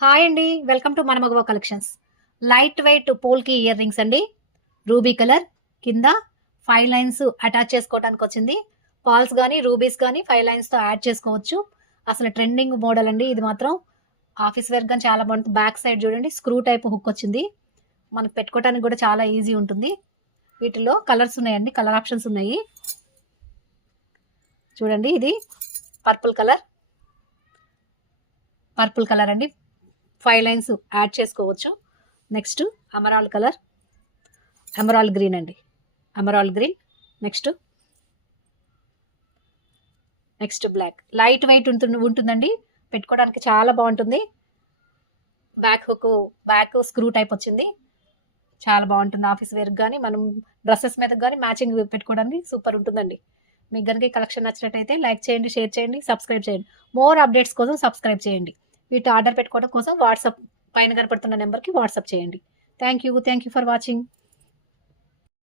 Hi అండి. Welcome to మన Magava collections. Light weight polki earrings అండి. రూబీ కలర్ కింద 5 లైన్స్ అటాచ్ చేసుకోవడానికి వచ్చింది. పాల్స్ గానీ, రూబీస్ గానీ 5 లైన్స్‌తో యాడ్ చేసుకోవచ్చు. అసలు ట్రెండింగ్ మోడల్ అండి ఇది మాత్రం. ఆఫీస్ వేర్ గాని చాలా బాగుంటుంది. బ్యాక్ సైడ్ చూడండి స్క్రూ టైప్ హుక్ వచ్చింది. మనకు పెట్టుకోవడానికి కూడా చాలా ఈజీ ఉంటుంది. వీటిలో కలర్స్ ఉన్నాయండి. కలర్ ఆప్షన్స్ ఉన్నాయి. చూడండి ఇది పర్పుల్ కలర్ అండి. 5 లైన్స్ యాడ్ చేసుకోవచ్చు. నెక్స్ట్ ఎమరాల్డ్ గ్రీన్ అండి. Emerald green next black. Light weight ఉంటుందండి. పెట్టుకోవడానికి చాలా బాగుంటుంది. బ్యాక్ స్క్రూ టైప్ వచ్చింది. చాలా బాగుంటుంది. ఆఫీస్ వేర్ కానీ మనం డ్రెస్సెస్ మీద కానీ మ్యాచింగ్ పెట్టుకోవడానికి సూపర్ ఉంటుందండి. మీకు కనుక ఈ కలెక్షన్ నచ్చినట్టయితే లైక్ చేయండి, షేర్ చేయండి, సబ్స్క్రైబ్ చేయండి. మోర్ అప్డేట్స్ కోసం సబ్స్క్రైబ్ చేయండి. వీటి ఆర్డర్ పెట్టుకోవడం కోసం పైన కనపడుతున్న నెంబర్కి వాట్సాప్ చేయండి. Thank you for watching.